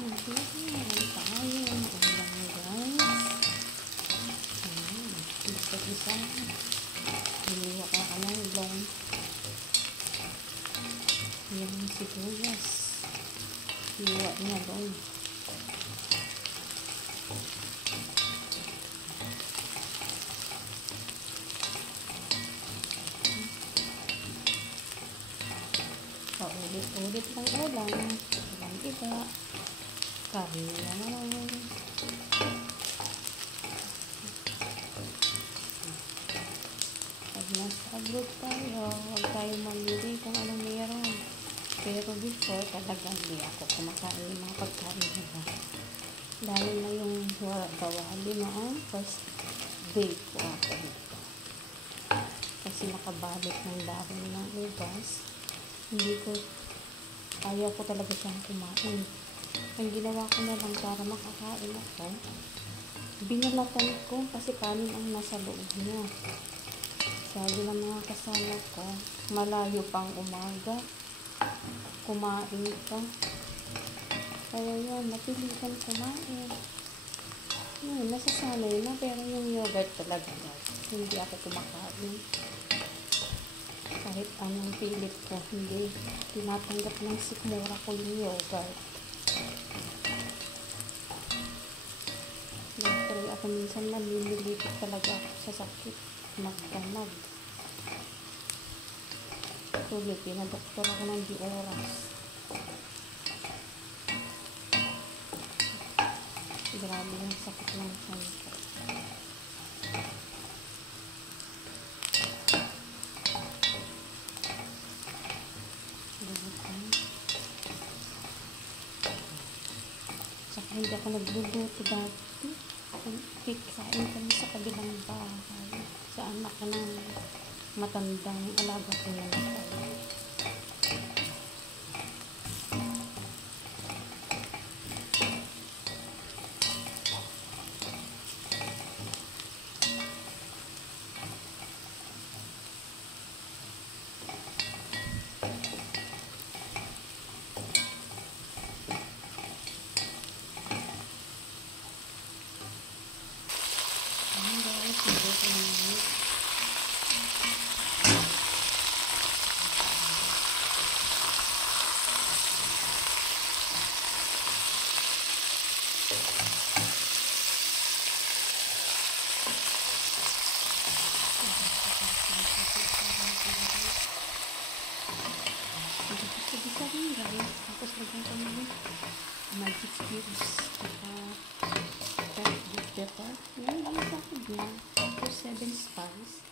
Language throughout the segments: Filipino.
Meron tayong ulam guys. Isa-isa. Hiniwa ka ng long. Yung sibuyas. Hiwa niya doon. Paulit-ulit lang ulam. Walang iba. Kari lang. Pag nasa abroad tayo, huwag tayo mamili kung anong meron. Pero before, talagang di ako kumakain ng mga pagkain nila. Lalo na yung gawali noon, first day ko ako dito. Kasi nakabalot ng dahon ng ubas. Hindi ko, ayaw ko talaga siyang kumain. Ang ginawa ko na lang para makakain ako, binalatan ko kasi kanin ang nasa loob niya. Sabi ng mga kasama ko, malayo pang umaga, kumain ka. Kaya yun, napilitan kumain. Yun, nasasanay na, pero yung yogurt talaga, hindi ako kumakain. Kahit anong pilit ko, hindi tinatanggap ng sikmura ko yung yogurt. Pero ako minsan namimilipit talaga ako sa sakit. Magdamag. Tuloy, pinadoktor ako ng di oras. Grabe yung sakit ng tiyan ko. Saka hindi ako nagluluto dati. Kikain kami sa kabilang bahay. Sa anak ko ng matandang alaga ko na natatay. Tapos lagyan ko ng magic cubes at black pepper. Yan lang sa akin niya. Tapos 7 spice.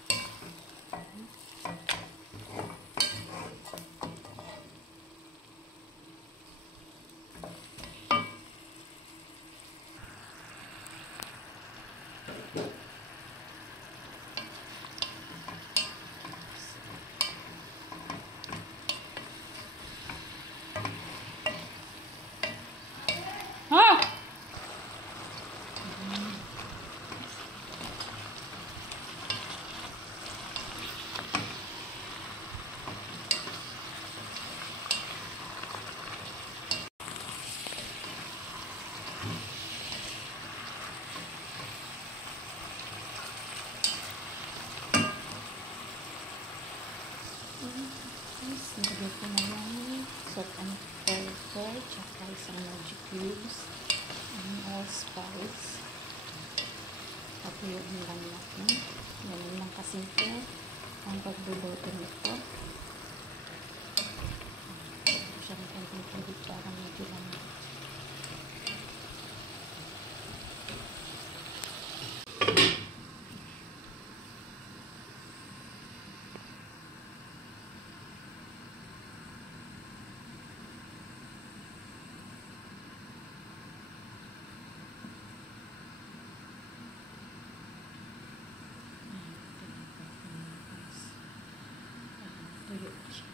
Nilagay ko na lang salt and pepper, tsaka isang magic cubes, and allspice. Patuyuin lang natin. Ganun lang kasimple ang pagluluto nito. Siya ng konting tubig para medyo lang. Tuyo siya.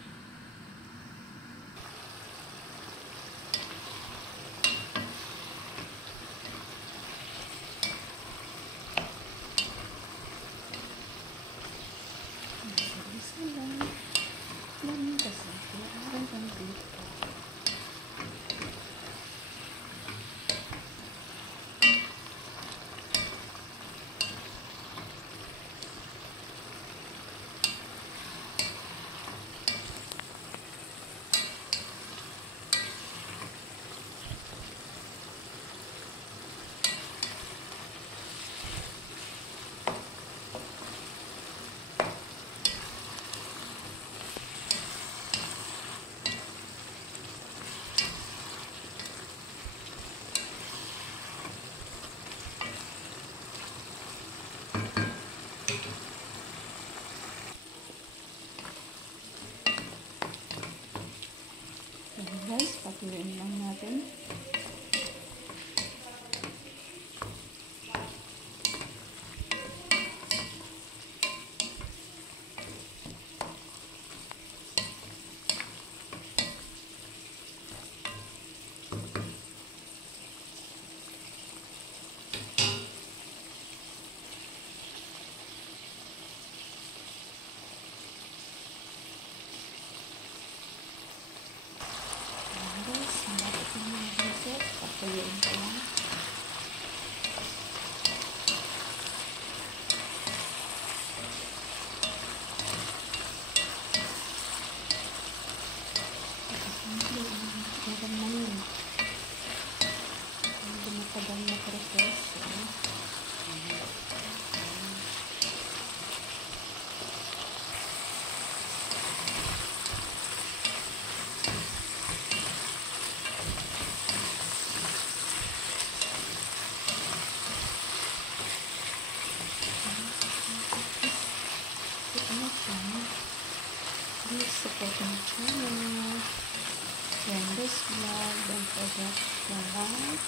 like,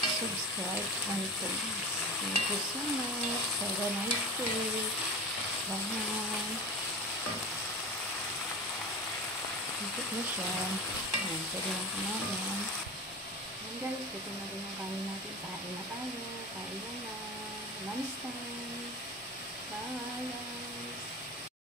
subscribe, and please. Thank you so much. Have a nice day. Bye. Ikot mo siya. Ayan, pwede na kumain. Ayan guys, ito na rin yung kanin natin. Kain na